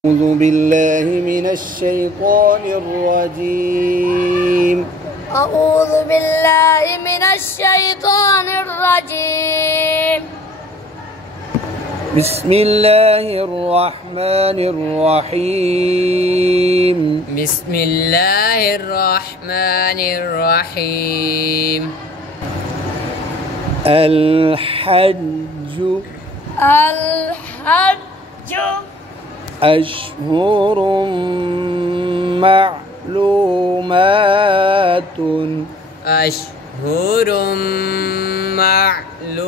أعوذ بالله من الشيطان الرجيم. أعوذ بالله من الشيطان الرجيم. بسم الله الرحمن الرحيم. بسم الله الرحمن الرحيم. الحج أشهر معلومات. أشهر معلومات.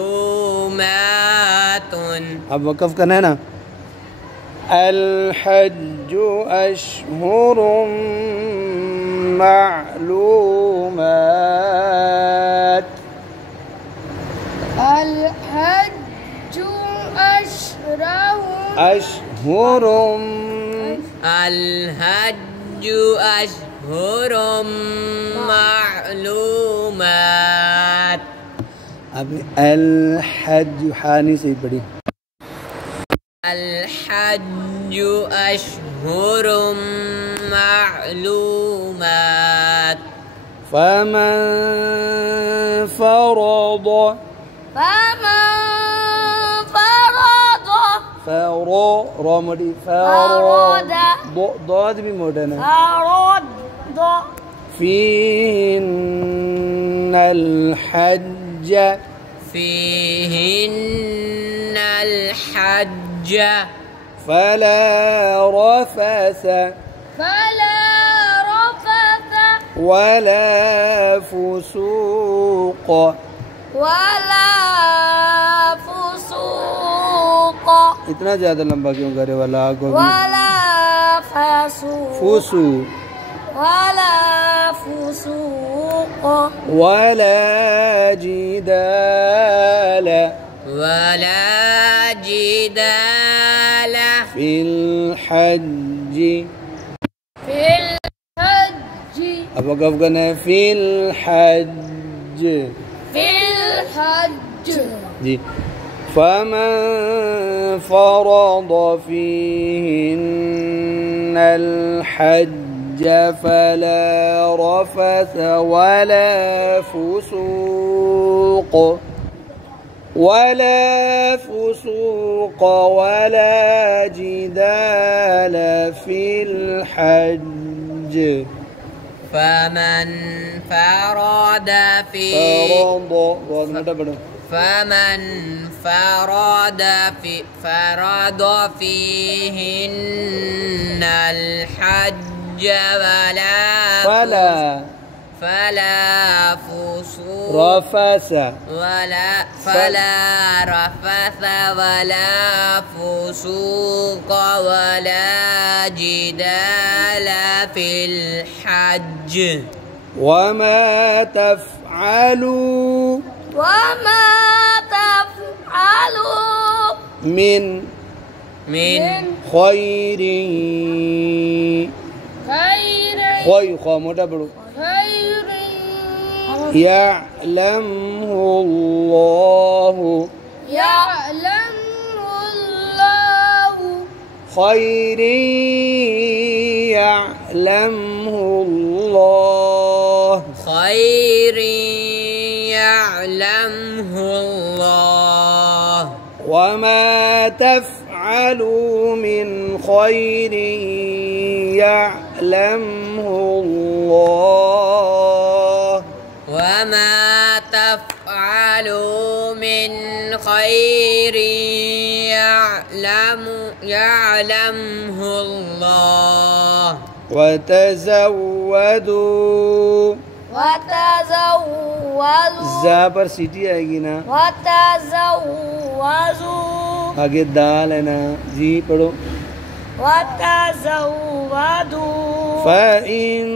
अब वक़फ़ करना है ना। الحج أشهر معلومات. الحج أشهر الحج أشهر معلومات. आपने الحج हानी से पढ़ी। الحج أشهر معلومات. فمن فرض رامدي فرض ضاد भी मोटा है فيهن الحج فيهن الحج فلا رفث ولا فسوق इतना ज्यादा लंबा क्यों करे वाला को फसूक वला जिदाल في الحج अब वक़फ़ करना है في الحج जी। فمن فرض فيهن الحج فلا رفث ولا فسوق ولا جدال في الحج. فمن فرض فيهن الحج فلا رفث ولا فسوق ولا جدال في الحج. وما تفعلوا من خير يعلمه الله خير يعلمه الله وما تفعلوا من خير يعلمه الله وما تفعلوا من خير يعلمه الله. وتزودوا जा पर सीटी आएगी ना, आगे दाल है ना जी पढ़ो। فإن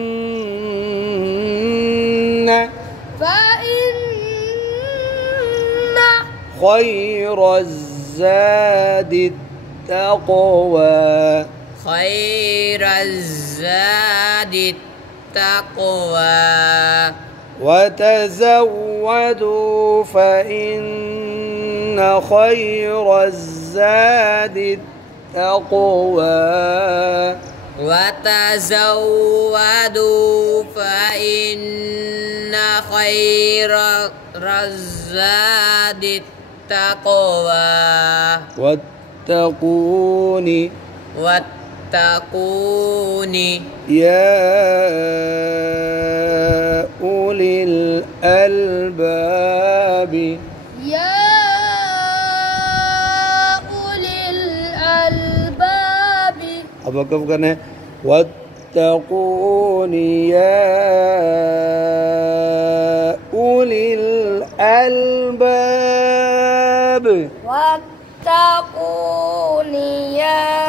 خير الزاد التقوى وتزودوا فإن خير الزاد التقوى وتزودوا فإن خير الزاد التقوى واتقون يا أولي الألباب يا أولي الألباب अब वक़्फ़ करना है वत्तक़ूनी या उलिल अलबाब واتقون يا